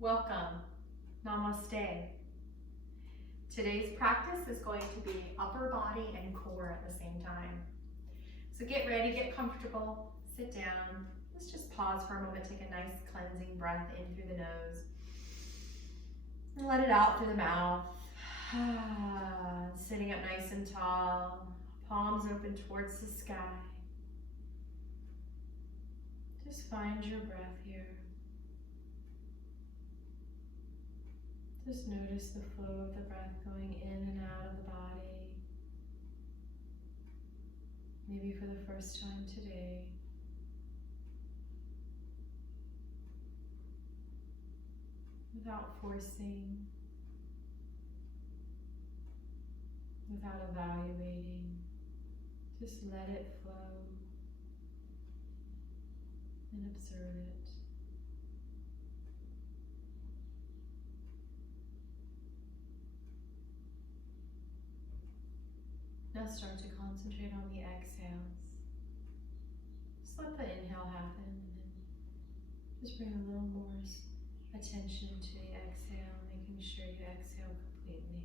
Welcome. Namaste. Today's practice is going to be upper body and core at the same time. So get ready, get comfortable, sit down. Let's just pause for a moment, take a nice cleansing breath in through the nose. And let it out through the mouth. Sitting up nice and tall, palms open towards the sky. Just find your breath here. Just notice the flow of the breath going in and out of the body. Maybe for the first time today. Without forcing, without evaluating, just let it flow and observe it. Now start to concentrate on the exhales. Just let the inhale happen and then just bring a little more attention to the exhale, making sure you exhale completely.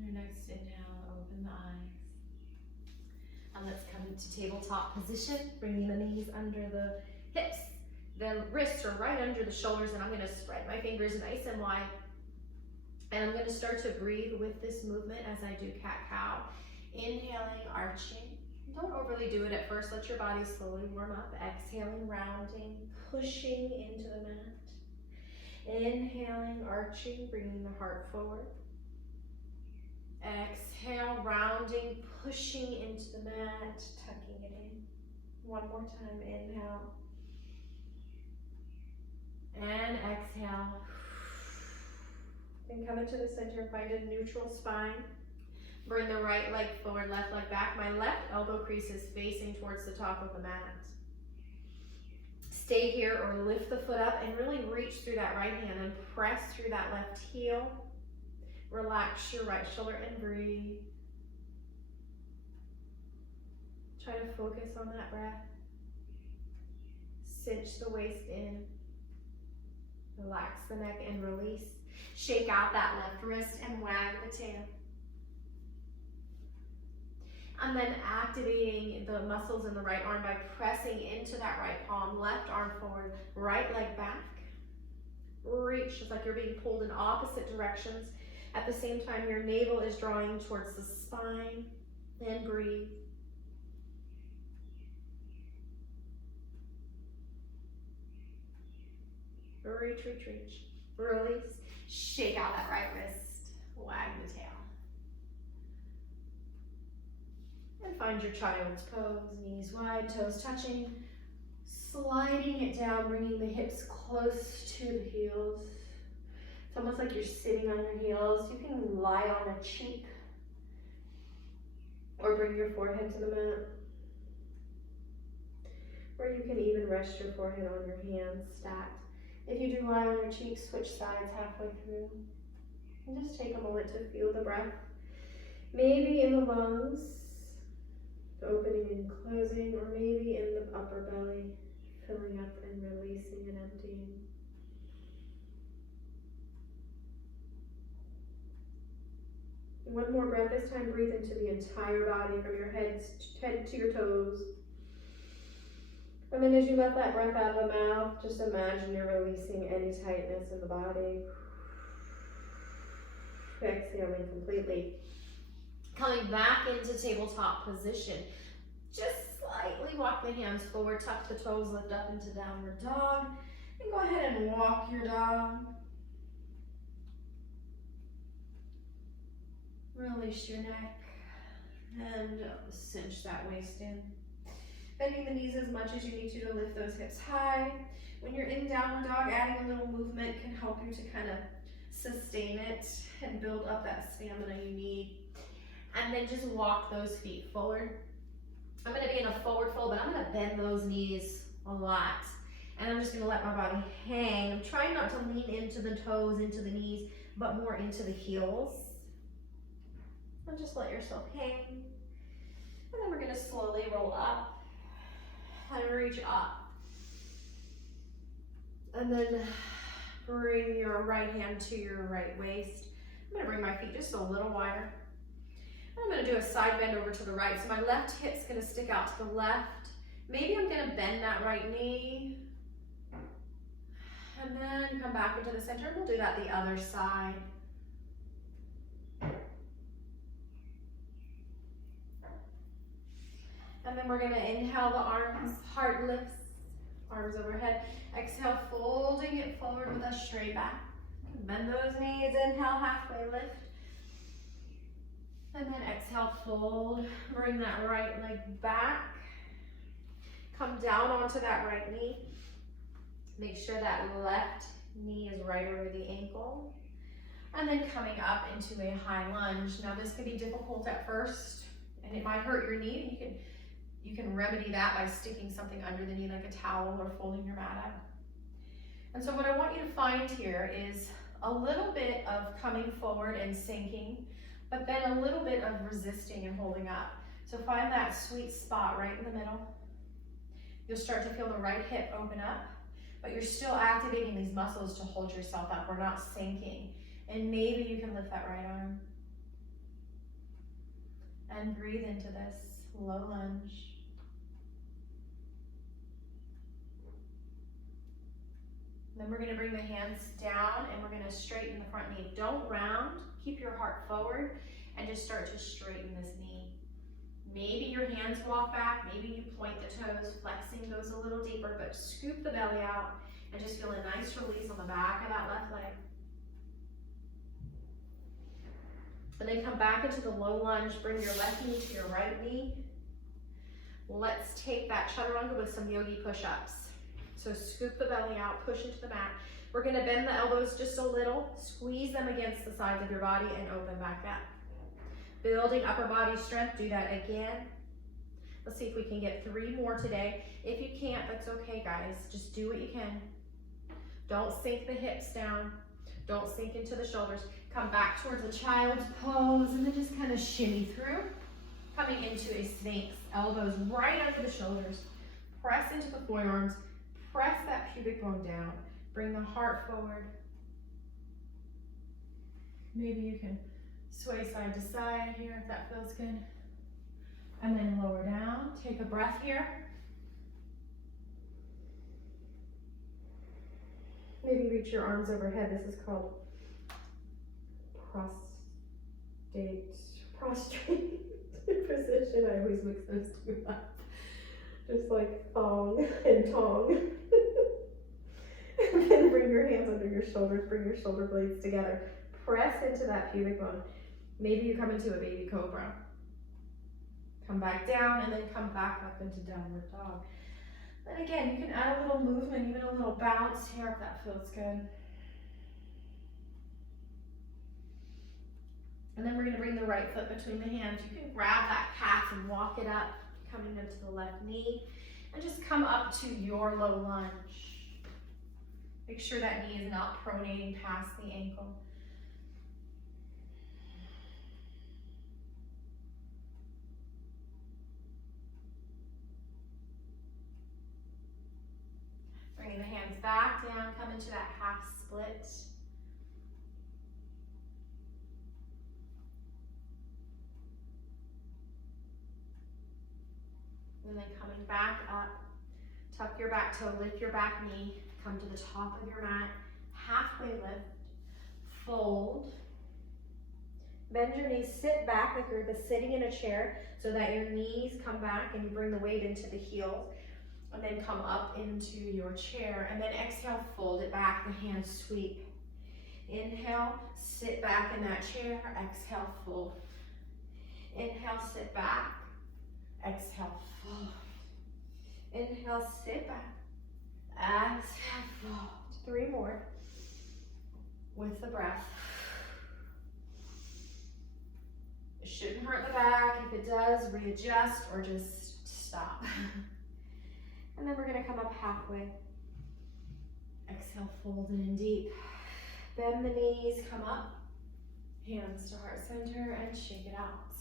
Your next inhale, open the eyes. And let's come to tabletop position, bringing the knees under the hips. The wrists are right under the shoulders, and I'm going to spread my fingers nice and wide. And I'm going to start to breathe with this movement as I do cat-cow. Inhaling, arching. Don't overly do it at first. Let your body slowly warm up. Exhaling, rounding, pushing into the mat. Inhaling, arching, bringing the heart forward. Exhale, rounding, pushing into the mat, tucking it in. One more time, inhale. And exhale. Then come into the center, find a neutral spine. Bring the right leg forward, left leg back. My left elbow crease is facing towards the top of the mat. Stay here or lift the foot up and really reach through that right hand and press through that left heel. Relax your right shoulder and breathe. Try to focus on that breath. Cinch the waist in. Relax the neck and release. Shake out that left wrist and wag the tail. And then activating the muscles in the right arm by pressing into that right palm, left arm forward, right leg back. Reach, it's like you're being pulled in opposite directions. At the same time, your navel is drawing towards the spine, and breathe. Reach, reach, reach. Release. Shake out that right wrist. Wag the tail. And find your child's pose. Knees wide, toes touching. Sliding it down, bringing the hips close to the heels. It's almost like you're sitting on your heels. You can lie on a cheek or bring your forehead to the mat. Or you can even rest your forehead on your hands stacked. If you do lie on your cheek, switch sides halfway through. And just take a moment to feel the breath. Maybe in the lungs, opening and closing, or maybe in the upper belly, filling up and releasing and emptying. One more breath. This time, breathe into the entire body from your head to your toes. And then as you let that breath out of the mouth, just imagine you're releasing any tightness in the body. Exhaling completely. Coming back into tabletop position. Just slightly walk the hands forward, tuck the toes, lift up into downward dog. And go ahead and walk your dog. Release your neck and cinch that waist in. Bending the knees as much as you need to lift those hips high. When you're in downward dog, adding a little movement can help you to kind of sustain it and build up that stamina you need. And then just walk those feet forward. I'm going to be in a forward fold, but I'm going to bend those knees a lot. And I'm just gonna let my body hang. I'm trying not to lean into the toes, into the knees, but more into the heels. And just let yourself hang. And then we're gonna slowly roll up and reach up. And then bring your right hand to your right waist. I'm gonna bring my feet just a little wider. And I'm gonna do a side bend over to the right. So my left hip's gonna stick out to the left. Maybe I'm gonna bend that right knee. And then come back into the center. We'll do that the other side. And then we're gonna inhale the arms, heart lifts, arms overhead. Exhale, folding it forward with a straight back. Bend those knees, inhale, halfway lift. And then exhale, fold. Bring that right leg back. Come down onto that right knee. Make sure that left knee is right over the ankle. And then coming up into a high lunge. Now this can be difficult at first, and it might hurt your knee. You can remedy that by sticking something under the knee like a towel or folding your mat up. And so what I want you to find here is a little bit of coming forward and sinking, but then a little bit of resisting and holding up. So find that sweet spot right in the middle. You'll start to feel the right hip open up, but you're still activating these muscles to hold yourself up. We're not sinking. And maybe you can lift that right arm. And breathe into this low lunge. Then we're gonna bring the hands down and we're gonna straighten the front knee. Don't round, keep your heart forward and just start to straighten this knee. Maybe your hands walk back, maybe you point the toes, flexing those a little deeper, but scoop the belly out and just feel a nice release on the back of that left leg. And then come back into the low lunge, bring your left knee to your right knee. Let's take that chaturanga with some yogi push-ups. So scoop the belly out, push into the mat. We're gonna bend the elbows just a little, squeeze them against the sides of your body and open back up. Building upper body strength, do that again. Let's see if we can get 3 more today. If you can't, that's okay, guys. Just do what you can. Don't sink the hips down. Don't sink into the shoulders. Come back towards a child's pose and then just kind of shimmy through. Coming into a Sphinx, elbows right under the shoulders. Press into the forearms. Press that pubic bone down. Bring the heart forward. Maybe you can sway side to side here if that feels good. And then lower down. Take a breath here. Maybe reach your arms overhead. This is called prostrate position. I always mix those two up. Just like thong and tong. And then bring your hands under your shoulders, bring your shoulder blades together. Press into that pubic bone. Maybe you come into a baby cobra. Come back down and then come back up into downward dog. And again, you can add a little movement, even a little bounce here if that feels good. And then we're gonna bring the right foot between the hands. You can grab that calf and walk it up, coming into the left knee, and just come up to your low lunge. Make sure that knee is not pronating past the ankle. Bringing the hands back down, come into that half split. And then coming back up, tuck your back toe, lift your back knee, come to the top of your mat, halfway lift, fold. Bend your knees, sit back like you're sitting in a chair so that your knees come back and you bring the weight into the heels. And then come up into your chair. And then exhale, fold it back, the hands sweep. Inhale, sit back in that chair. Exhale, fold. Inhale, sit back. Exhale, fold. Inhale, sit back. Exhale, fold. 3 more with the breath. It shouldn't hurt the back. If it does, readjust or just stop. And then we're gonna come up halfway. Exhale, fold in deep. Bend the knees, come up. Hands to heart center and shake it out.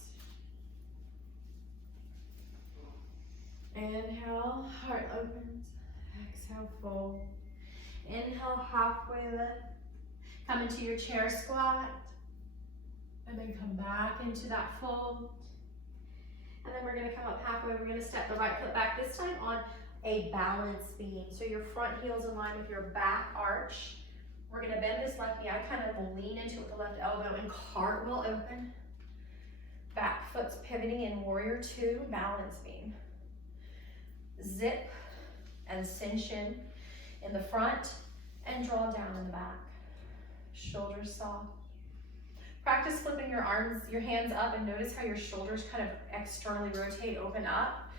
Inhale, heart opens. Exhale, fold. Inhale, halfway lift. Come into your chair squat. And then come back into that fold. And then we're gonna come up halfway. We're gonna step the right foot back, this time on a balance beam. So your front heel's in line with your back arch. We're gonna bend this left knee. I kind of will lean into it with the left elbow and cartwheel open. Back foot's pivoting in warrior two, balance beam. Zip and cinch in the front and draw down in the back. Shoulders soft. Practice flipping your arms, your hands up, and notice how your shoulders kind of externally rotate, open up.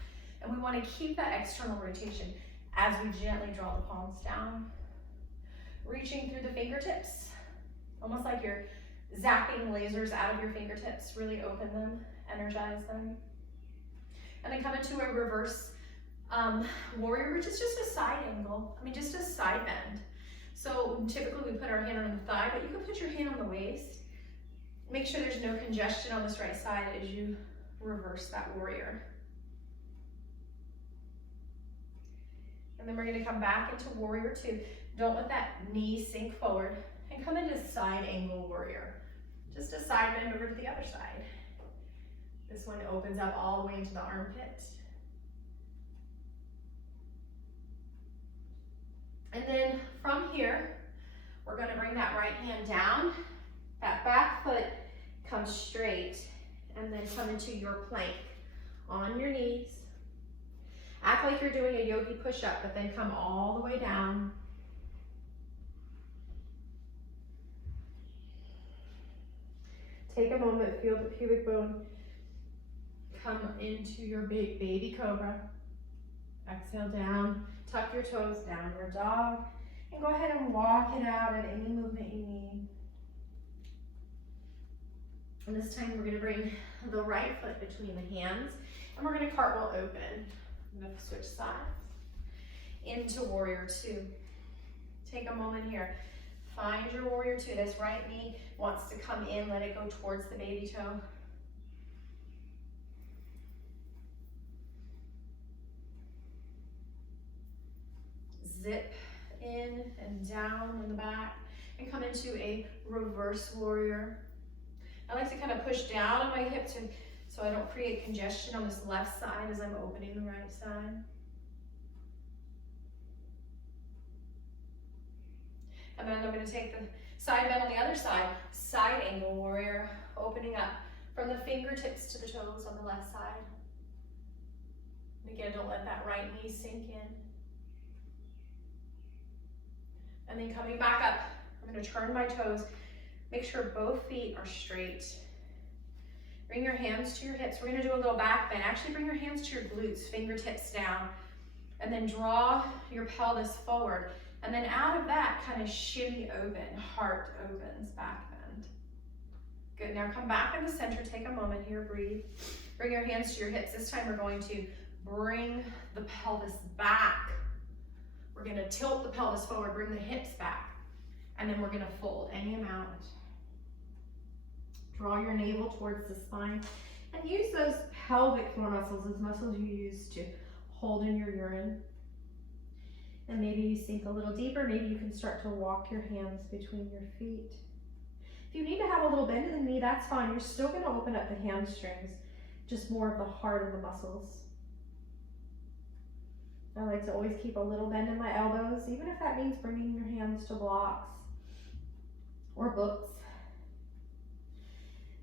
And we want to keep that external rotation as we gently draw the palms down. Reaching through the fingertips, almost like you're zapping lasers out of your fingertips. Really open them, energize them. And then come into a reverse warrior, which is just a side angle. I mean, just a side bend. So typically we put our hand on the thigh, but you can put your hand on the waist. Make sure there's no congestion on this right side as you reverse that warrior. And then we're gonna come back into warrior two. Don't let that knee sink forward and come into side angle warrior. Just a side bend over to the other side. This one opens up all the way into the armpit. And then from here, we're gonna bring that right hand down. That back foot comes straight and then come into your plank on your knees. Act like you're doing a yogi push-up, but then come all the way down. Take a moment, feel the pubic bone come into your big baby cobra. Exhale down, tuck your toes, downward dog, and go ahead and walk it out at any movement you need. And this time we're gonna bring the right foot between the hands and we're gonna cartwheel open. I'm gonna switch sides into warrior two. Take a moment here. Find your warrior two. This right knee wants to come in, let it go towards the baby toe. Zip in and down in the back and come into a reverse warrior. I like to kind of push down on my hips so I don't create congestion on this left side as I'm opening the right side. And then I'm going to take the side bend on the other side, side angle warrior, opening up from the fingertips to the toes on the left side. And again, don't let that right knee sink in. And then coming back up, I'm going to turn my toes. Make sure both feet are straight. Bring your hands to your hips. We're going to do a little back bend. Actually, bring your hands to your glutes, fingertips down. And then draw your pelvis forward. And then out of that, kind of shimmy open, heart opens, back bend. Good, now come back in the center, take a moment here, breathe. Bring your hands to your hips. This time we're going to bring the pelvis back. We're gonna tilt the pelvis forward, bring the hips back, and then we're gonna fold any amount. Draw your navel towards the spine, and use those pelvic floor muscles, those muscles you use to hold in your urine. And maybe you sink a little deeper, maybe you can start to walk your hands between your feet. If you need to have a little bend in the knee, that's fine. You're still gonna open up the hamstrings, just more of the heart of the muscles. I like to always keep a little bend in my elbows, even if that means bringing your hands to blocks or books.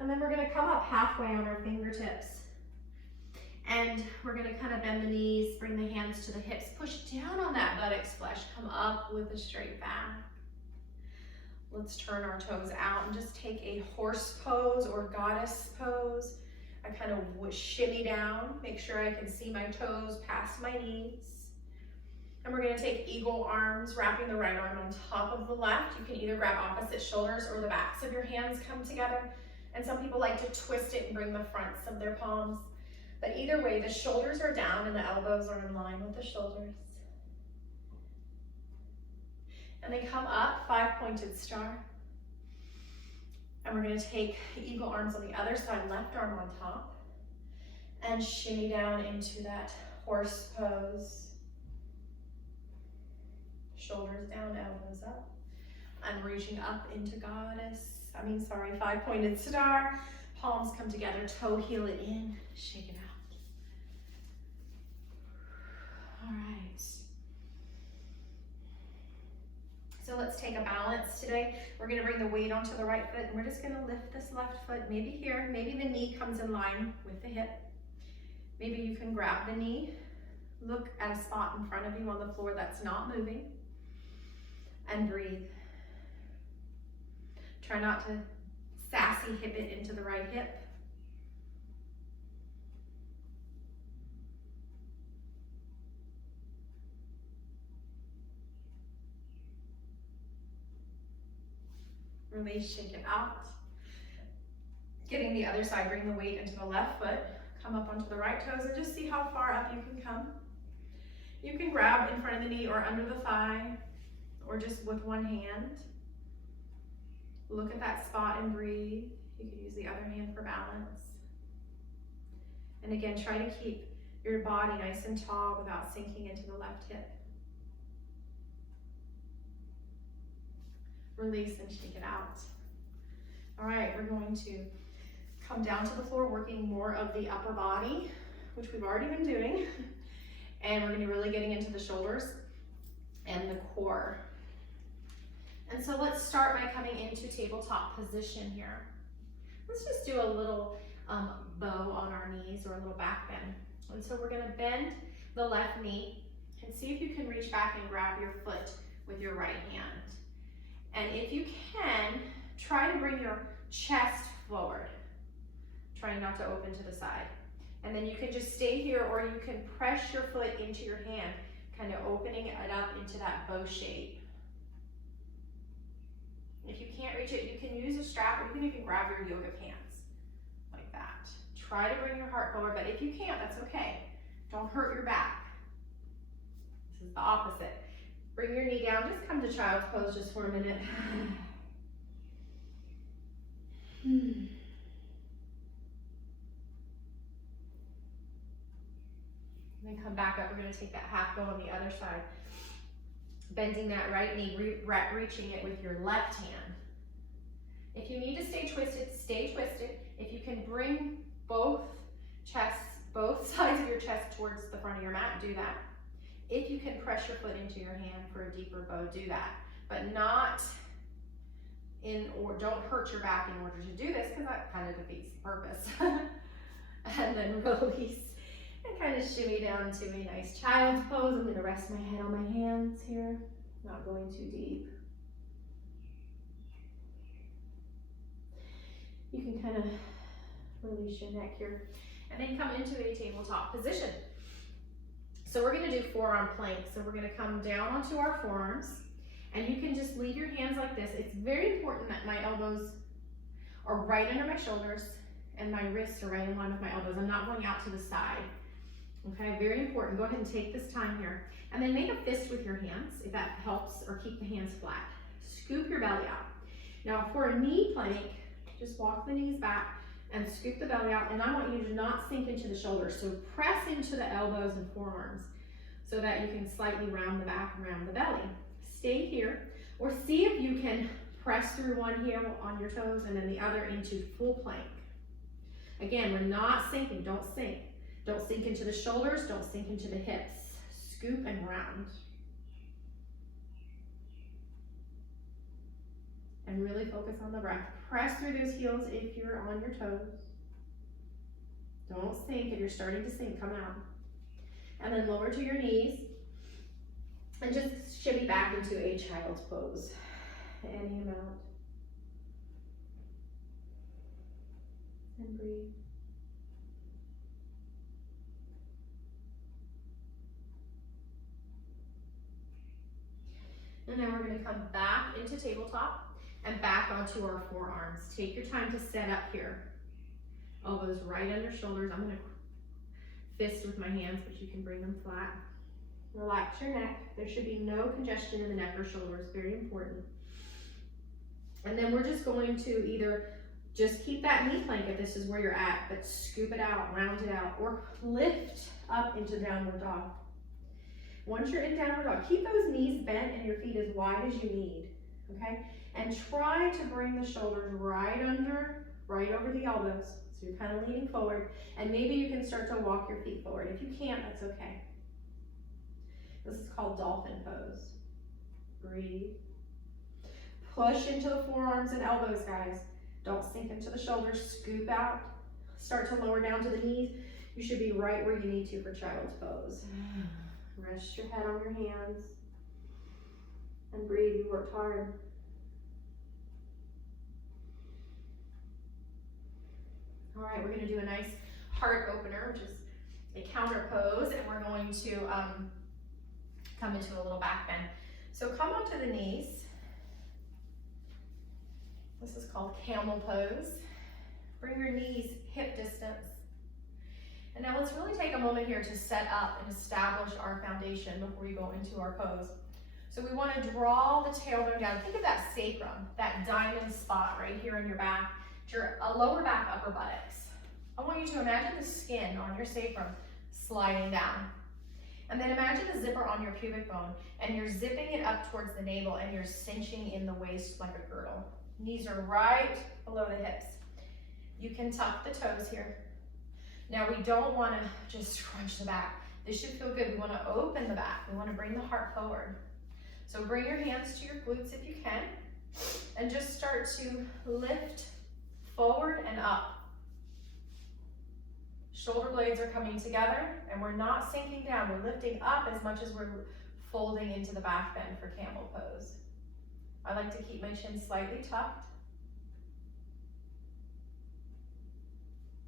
And then we're gonna come up halfway on our fingertips. And we're gonna kind of bend the knees, bring the hands to the hips, push down on that buttocks flesh, come up with a straight back. Let's turn our toes out and just take a horse pose or goddess pose. I kind of shimmy down, make sure I can see my toes past my knees. And we're gonna take eagle arms, wrapping the right arm on top of the left. You can either grab opposite shoulders or the backs of your hands come together. And some people like to twist it and bring the fronts of their palms. But either way, the shoulders are down and the elbows are in line with the shoulders. And then come up, 5-pointed star. And we're gonna take eagle arms on the other side, left arm on top, and shimmy down into that horse pose. Shoulders down, elbows up. I'm reaching up into goddess, 5-pointed star. Palms come together, toe heel it in, shake it out. All right. So let's take a balance today. We're gonna bring the weight onto the right foot and we're just gonna lift this left foot, maybe here, maybe the knee comes in line with the hip. Maybe you can grab the knee, look at a spot in front of you on the floor that's not moving, and breathe. Try not to sassy hip it into the right hip. Release, shake it out. Getting the other side, bring the weight into the left foot. Come up onto the right toes and just see how far up you can come. You can grab in front of the knee or under the thigh, or just with one hand. Look at that spot and breathe. You can use the other hand for balance. And again, try to keep your body nice and tall without sinking into the left hip. Release and shake it out. All right, we're going to come down to the floor, working more of the upper body, which we've already been doing. And we're gonna be really getting into the shoulders and the core. And so let's start by coming into tabletop position here. Let's just do a little bow on our knees or a little back bend. And so we're gonna bend the left knee and see if you can reach back and grab your foot with your right hand. And if you can, try to bring your chest forward, trying not to open to the side. And then you can just stay here, or you can press your foot into your hand, kind of opening it up into that bow shape. If you can't reach it, you can use a strap, or you can grab your yoga pants like that. Try to bring your heart forward, but if you can't, that's okay. Don't hurt your back. This is the opposite. Bring your knee down, just come to child's pose just for a minute. And then come back up. We're going to take that half bow on the other side. Bending that right knee, reaching it with your left hand. If you need to stay twisted, stay twisted. If you can bring both sides of your chest towards the front of your mat, do that. If you can press your foot into your hand for a deeper bow, do that. But not don't hurt your back in order to do this, because that kind of defeats the purpose. And then release and kind of shimmy down to a nice child's pose. I'm going to rest my head on my hands here, not going too deep. You can kind of release your neck here and then come into a tabletop position. So we're going to do forearm plank. So we're going to come down onto our forearms, and you can just leave your hands like this. It's very important that my elbows are right under my shoulders and my wrists are right in line with my elbows. I'm not going out to the side. Okay, very important. Go ahead and take this time here. And then make a fist with your hands, if that helps, or keep the hands flat. Scoop your belly out. Now for a knee plank, just walk the knees back and scoop the belly out. And I want you to not sink into the shoulders. So press into the elbows and forearms so that you can slightly round the back and round the belly. Stay here, or see if you can press through one heel on your toes and then the other into full plank. Again, we're not sinking, don't sink. Don't sink into the shoulders, don't sink into the hips. Scoop and round. And really focus on the breath. Press through those heels if you're on your toes. Don't sink. If you're starting to sink, come out. And then lower to your knees. And just shimmy back into a child's pose. Any amount. And breathe. And then we're going to come back into tabletop and back onto our forearms. Take your time to set up here. Elbows right under shoulders. I'm going to fist with my hands, but you can bring them flat. Relax your neck. There should be no congestion in the neck or shoulders, very important. And then we're just going to either just keep that knee plank if this is where you're at, but scoop it out, round it out, or lift up into downward dog. Once you're in downward dog, keep those knees bent and your feet as wide as you need, okay? And try to bring the shoulders right over the elbows. So you're kind of leaning forward, and maybe you can start to walk your feet forward. If you can't, that's okay. This is called dolphin pose. Breathe. Push into the forearms and elbows, guys. Don't sink into the shoulders, scoop out. Start to lower down to the knees. You should be right where you need to for child's pose. Rest your head on your hands and breathe. You worked hard. All right, we're gonna do a nice heart opener, which is a counter pose, and we're going to come into a little back bend. So come onto the knees. This is called camel pose. Bring your knees hip distance. And now let's really take a moment here to set up and establish our foundation before we go into our pose. So we want to draw the tailbone down. Think of that sacrum, that diamond spot right here in your back, your lower back, upper buttocks. I want you to imagine the skin on your sacrum sliding down. And then imagine the zipper on your pubic bone, and you're zipping it up towards the navel, and you're cinching in the waist like a girdle. Knees are right below the hips. You can tuck the toes here. Now we don't want to just scrunch the back. This should feel good. We want to open the back. We want to bring the heart forward. So bring your hands to your glutes if you can, and just start to lift forward and up. Shoulder blades are coming together, and we're not sinking down. We're lifting up as much as we're folding into the back bend for camel pose. I like to keep my chin slightly tucked.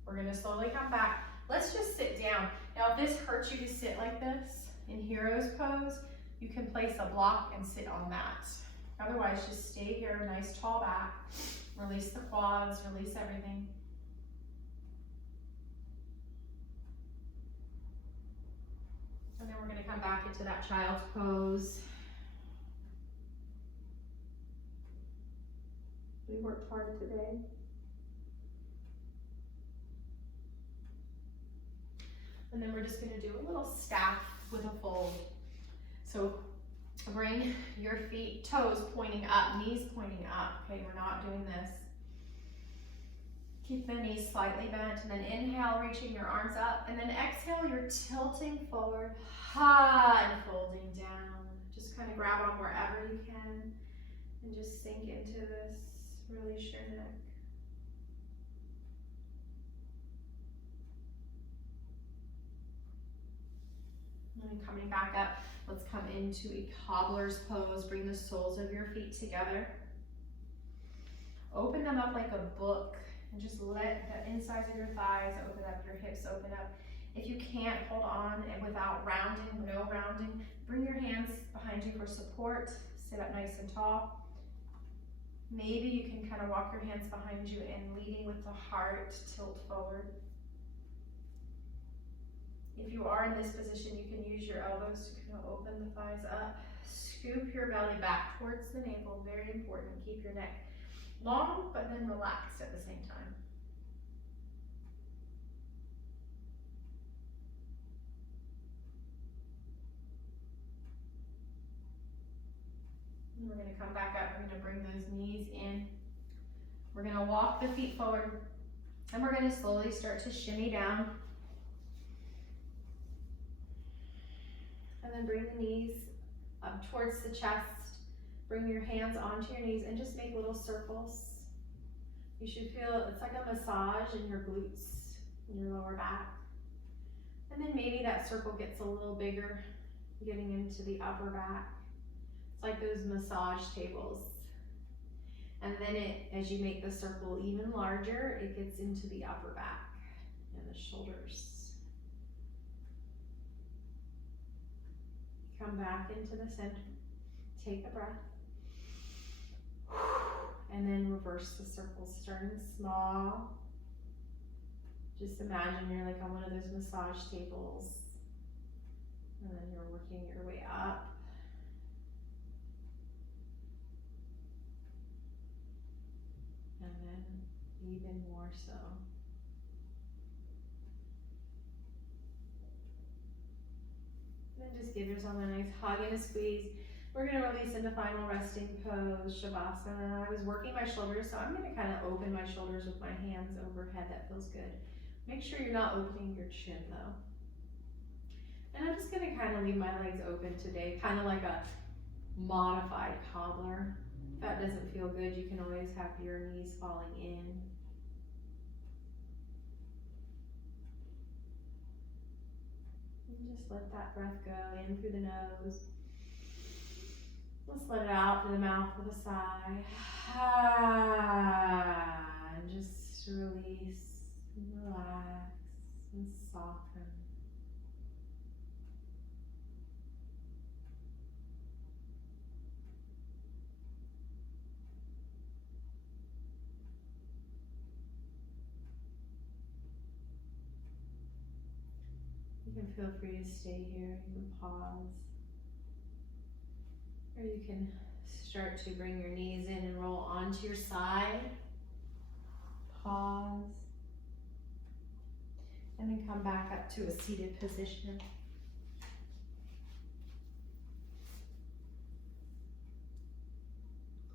We're gonna slowly come back. Let's just sit down. Now, if this hurts you to sit like this in hero's pose, you can place a block and sit on that. Otherwise, just stay here, nice tall back. Release the quads, release everything. And then we're gonna come back into that child's pose. We worked hard today. And then we're just gonna do a little staff with a fold. So bring your feet, toes pointing up, knees pointing up. Okay, we're not doing this. Keep the knees slightly bent, and then inhale, reaching your arms up, and then exhale, you're tilting forward, high, and folding down. Just kind of grab on wherever you can, and just sink into this, release your neck. And then coming back up, let's come into a cobbler's pose. Bring the soles of your feet together. Open them up like a book, and just let the insides of your thighs open up, your hips open up. If you can't hold on and without rounding, no rounding, bring your hands behind you for support. Sit up nice and tall. Maybe you can kind of walk your hands behind you and leading with the heart, tilt forward. If you are in this position, you can use your elbows to kind of open the thighs up. Scoop your belly back towards the navel, very important. Keep your neck long, but then relaxed at the same time. And we're gonna come back up, we're gonna bring those knees in. We're gonna walk the feet forward, and we're gonna slowly start to shimmy down. And then bring the knees up towards the chest. Bring your hands onto your knees and just make little circles. You should feel, it's like a massage in your glutes, in your lower back. And then maybe that circle gets a little bigger, getting into the upper back. It's like those massage tables. And then as you make the circle even larger, it gets into the upper back and the shoulders. Come back into the center, take a breath, and then reverse the circle, starting small. Just imagine you're like on one of those massage tables. And then you're working your way up. And then even more so. And then just give yourself a nice hug and a squeeze. We're gonna release into final resting pose, Shavasana. I was working my shoulders, so I'm gonna kind of open my shoulders with my hands overhead. That feels good. Make sure you're not opening your chin though. And I'm just gonna kind of leave my legs open today, kind of like a modified cobbler. If that doesn't feel good, you can always have your knees falling in. And just let that breath go in through the nose. Let's let it out through the mouth with a sigh. And just release, and relax, and soften. You can feel free to stay here. You can pause. Or you can start to bring your knees in and roll onto your side. Pause. And then come back up to a seated position.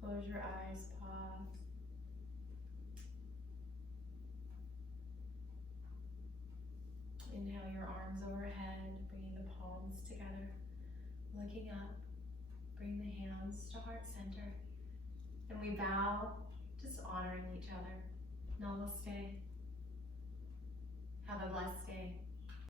Close your eyes, pause. Inhale your arms overhead, bringing the palms together, looking up. Bring the hands to heart center. And we bow, just honoring each other. Namaste. Have a blessed day.